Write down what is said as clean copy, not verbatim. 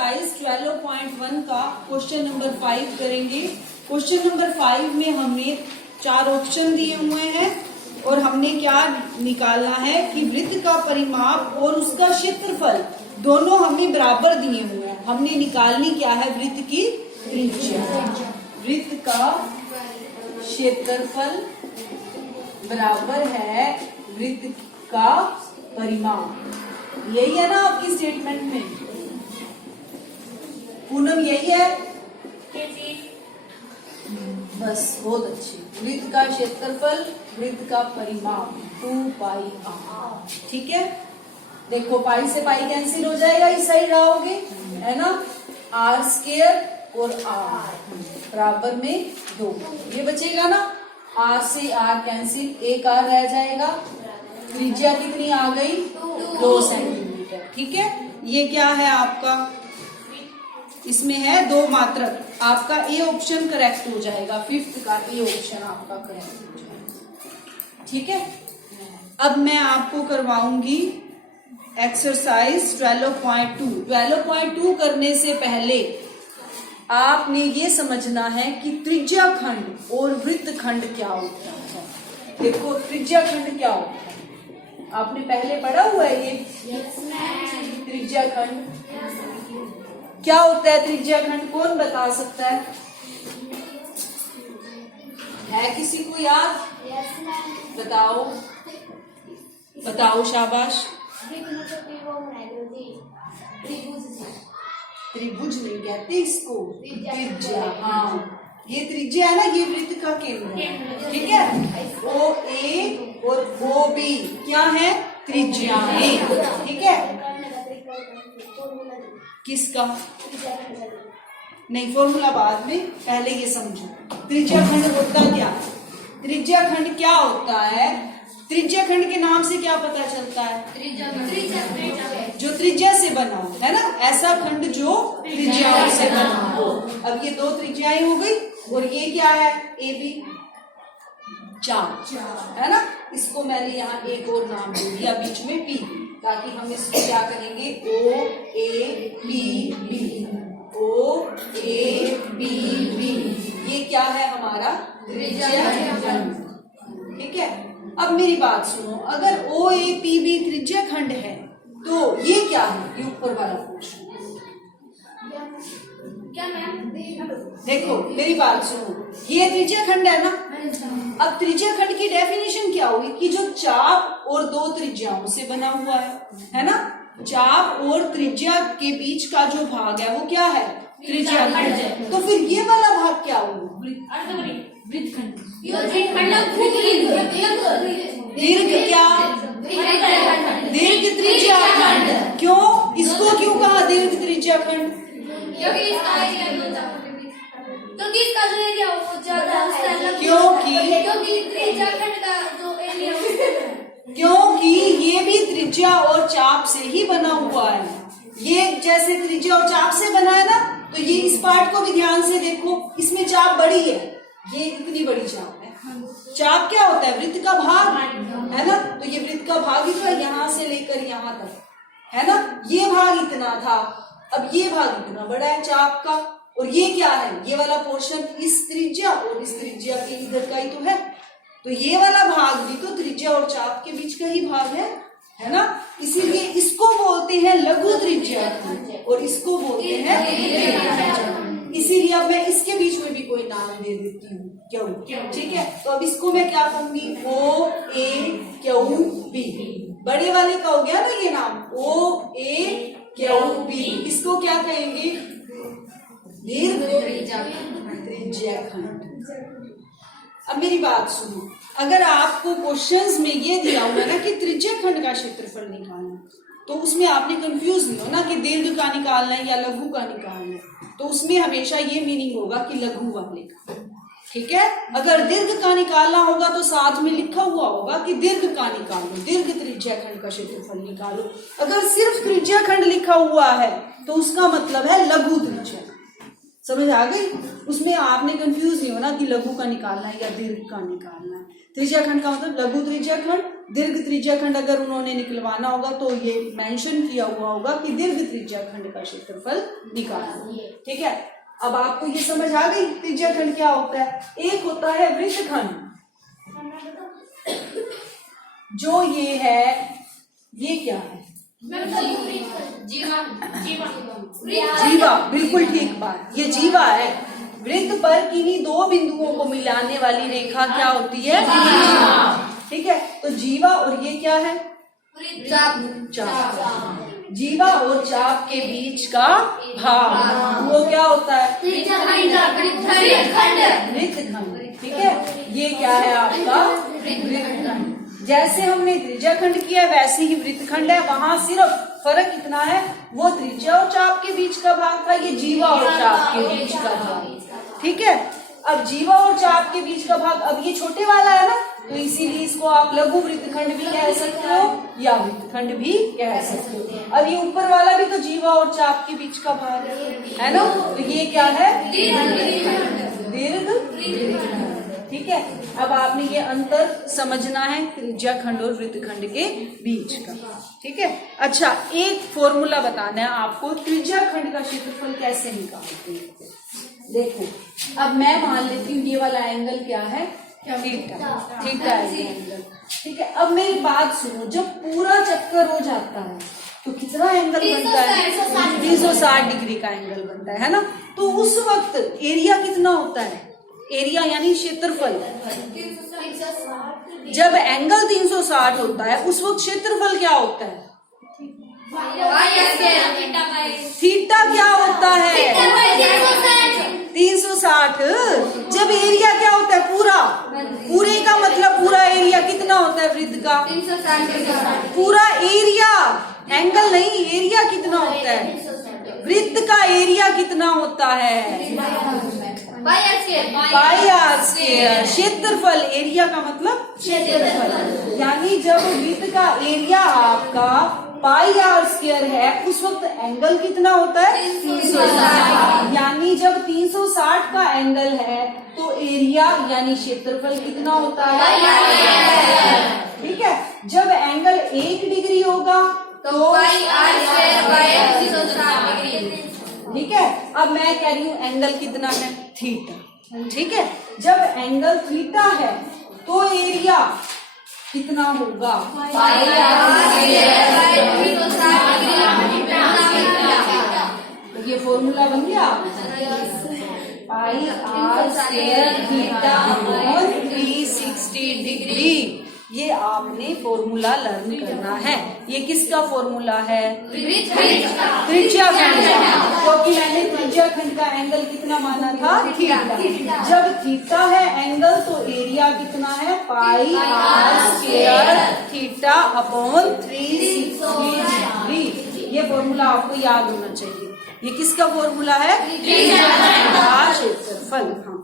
Exercise 12.1 का question number 5 करेंगे। Question number 5 में हमें 4 ऑप्शन दिए हुए हैं और हमने क्या निकालना है कि वृत्त का परिमाप और उसका क्षेत्रफल दोनों हमें बराबर दिए हुए हैं। हमने निकालनी क्या है, वृत्त की त्रिज्या। वृत्त का क्षेत्रफल बराबर है वृत्त का परिमाप। यही है ना आपकी स्टेटमेंट में पूनम, यही है? बस बहुत अच्छी। वृत्त का क्षेत्रफल वृत्त का परिमाप 2πr। ठीक है, देखो पाई से पाई कैंसिल हो जाएगा, इस साइड आओगे है ना। r² और r बराबर में 2, ये बचेगा ना। r से r कैंसिल, एक r रह जाएगा। त्रिज्या कितनी आ गई? 2 सेंटीमीटर। ठीक है, ये क्या है आपका, इसमें है 2 मात्रक। आपका ए ऑप्शन करेक्ट हो जाएगा, 5th का ए ऑप्शन आपका करेक्ट हो जाएगा। ठीक है, अब मैं आपको करवाऊंगी एक्सरसाइज 12.2। 12.2 करने से पहले आपने ये समझना है कि त्रिज्या खंड और वृत्त खंड क्या होता है। देखो त्रिज्या खंड क्या होता है, आपने पहले पढ़ा हुआ है ये। त्रिज्या खंड क्या होता है? त्रिज्या खंड कौन बता सकता है किसी को याद? बताओ बताओ, शाबाश। त्रिभुज नहीं कहते इसको, त्रिज्या। हाँ, ये त्रिज्या है ना, ये वृत्त का केंद्र है। ठीक है, ओ ए और ओ बी क्या है? त्रिज्याएं। ठीक है, किसका? नहीं, फॉर्मूला बाद में, पहले ये समझो त्रिज्या खंड होता क्या। त्रिज्या खंड क्या होता है? त्रिज्या खंड के नाम से क्या पता चलता है? जो त्रिज्या से बना हो, है ना। ऐसा खंड जो त्रिज्याओं से बना हो। अब ये 2 त्रिज्याएं हो गई और ये क्या है? ए बी, 4 है ना। इसको मैंने यहाँ एक और नाम दे दिया बीच में पी, ताकि हम इसको क्या करेंगे, O A B B, O A B B. ये क्या है हमारा? त्रिज्या खंड। ठीक है, अब मेरी बात सुनो, अगर ओ ए पी बी त्रिज्या खंड है तो ये क्या है? ये ऊपर वाला पोर्शन। देखो मेरी बात सुनो, ये त्रिज्या खंड है ना। अब त्रिज्या खंड की डेफिनेशन क्या हुई कि जो चाप और 2 त्रिज्याओं से बना हुआ है ना। चाप और त्रिज्या के बीच का जो भाग है वो क्या है? त्रिज्या खंड। तो फिर ये वाला भाग क्या हुआ? वृत्त खंड। दीर्घ क्या? दीर्घ त्रिज्या खंड। क्यों? इसको क्यों कहा दीर्घ त्रिज्या खंड? क्योंकि इसका जो एरिया वो ज्यादा है। क्योंकि त्रिज्या खंड का जो एरिया, क्योंकि ये भी त्रिज्या और चाप से ही बना हुआ है। ये जैसे त्रिज्या और चाप से बना है ना, तो ये इस पार्ट को भी ध्यान से देखो, इसमें चाप बड़ी है, ये इतनी बड़ी चाप है। चाप क्या होता है? वृत्त का भाग है ना। तो ये वृत्त का भाग ही तो है, यहाँ से लेकर यहाँ तक, है ना। ये भाग इतना था, अब ये भाग इतना बड़ा है चाप का। और ये क्या है? ये वाला पोर्शन इस त्रिज्या और इस त्रिज्या के इधर का ही तो है। तो ये वाला भाग भी तो त्रिज्या और चाप के बीच का ही भाग है ना। इसीलिए इसको बोलते हैं लघु त्रिज्या और इसको बोलते हैं। इसीलिए अब मैं इसके बीच में भी कोई नाम दे देती हूँ, क्यों। ठीक है, तो अब इसको मैं क्या कहूंगी? ओ ए क्यू बी। बड़े वाले का हो गया ना ये नाम, ओ ए क्यू बी। इसको क्या कहेंगे? दीर्घ त्रिज्या खंड। अब मेरी बात सुनो, अगर आपको क्वेश्चंस में ये दिया हुआ ना कि त्रिज्या खंड का क्षेत्रफल निकालना, तो उसमें आपने कंफ्यूज नहीं हो ना कि दीर्घ का निकालना है या लघु का निकालना है। तो उसमें हमेशा ये मीनिंग होगा कि लघु वाले का। ठीक है, अगर दीर्घ का निकालना होगा तो साथ में लिखा हुआ होगा कि दीर्घ का निकालो, दीर्घ त्रिज्या खंड का क्षेत्रफल निकालो। अगर सिर्फ त्रिज्या खंड लिखा हुआ है तो उसका मतलब है लघु त्रिज्या। समझ आ गई? उसमें आपने कंफ्यूज नहीं होना कि लघु का निकालना है या दीर्घ का निकालना है। त्रिज्या खंड का मतलब लघु त्रिज्या खंड, दीर्घ त्रिज्या खंड अगर उन्होंने निकलवाना होगा तो ये मेंशन किया हुआ होगा कि दीर्घ त्रिज्या खंड का क्षेत्रफल निकालना। ठीक है, अब आपको ये समझ आ गई त्रिज्या खंड क्या होता है। एक होता है वृत्तखंड, जो ये है, ये क्या है? जीवा, बिल्कुल ठीक बात, ये जीवा है। वृत्त पर किन्हीं दो बिंदुओं को मिलाने वाली रेखा क्या होती है? ठीक है, तो जीवा और ये क्या है? चाप। जीवा और चाप के बीच का भाग वो क्या होता है? वृत्तखंड। ठीक है, ये क्या है आपका? वृत्तखंड। जैसे हमने त्रिज्या खंड किया वैसे ही वृत्तखंड है, वहां सिर्फ फर्क इतना है, वो त्रिज्या और चाप के बीच का भाग था, ये जीवा और चाप के बीच का भाग। ठीक है, अब जीवा और चाप के बीच का भाग, अब ये छोटे वाला है ना, तो इसीलिए इसको आप लघु वृत्तखंड भी कह सकते हो या वृत्तखंड भी कह सकते हो। अब ये ऊपर वाला भी तो जीवा और चाप के बीच का भाग है ना, तो ये क्या है? दीर्घ वृत्तखंड। ठीक है, अब आपने ये अंतर समझना है त्रिज्या खंड और वृत्तखंड के बीच का। ठीक है, अच्छा एक फॉर्मूला बताना है आपको, त्रिज्या खंड का क्षेत्रफल कैसे निकालते हैं। देखो, अब मैं मान लेती हूँ ये वाला एंगल क्या है? थीटा। थीटा है ये एंगल। ठीक है, अब मेरी बात सुनो, जब पूरा चक्कर हो जाता है तो कितना एंगल बनता है? 360 डिग्री का एंगल बनता है ना। तो उस वक्त एरिया कितना होता है? एरिया यानी क्षेत्रफल। जब एंगल 360 होता है उस वक्त क्षेत्रफल क्या होता है? थीटा क्या होता है? 360। जब एरिया क्या होता है? पूरा। पूरे का मतलब पूरा एरिया कितना होता है वृत्त का? पूरा एरिया, एंगल नहीं, एरिया कितना होता है? वृत्त का एरिया कितना होता है? Pi r square. क्षेत्रफल, एरिया का मतलब क्षेत्रफल। यानी जब वृत्त का एरिया आपका पाई आर स्क्वायर है उस वक्त एंगल कितना होता है? 360। यानी जब 360 का एंगल है तो एरिया यानी क्षेत्रफल कितना होता है? ठीक है, जब एंगल 1 डिग्री होगा तो पाई आर स्क्वायर। ठीक है, अब मैं कह रही हूँ एंगल कितना है? थीटा। ठीक है, जब एंगल थीटा है तो एरिया कितना होगा? ये फॉर्मूला बन गया, pi r square theta upon 360 degree. ये आपने फॉर्मूला लर्न करना है। ये किसका फॉर्मूला है? त्रिज्या खंड का, क्योंकि मैंने त्रिज्या खंड का एंगल कितना माना था? थीटा। जब थीटा है एंगल तो एरिया कितना है? Pi r square theta upon 360 degree. ये फॉर्मूला आपको याद होना चाहिए। ये किसका फॉर्मूला है? त्रिज्या खंड का क्षेत्रफल। हाँ।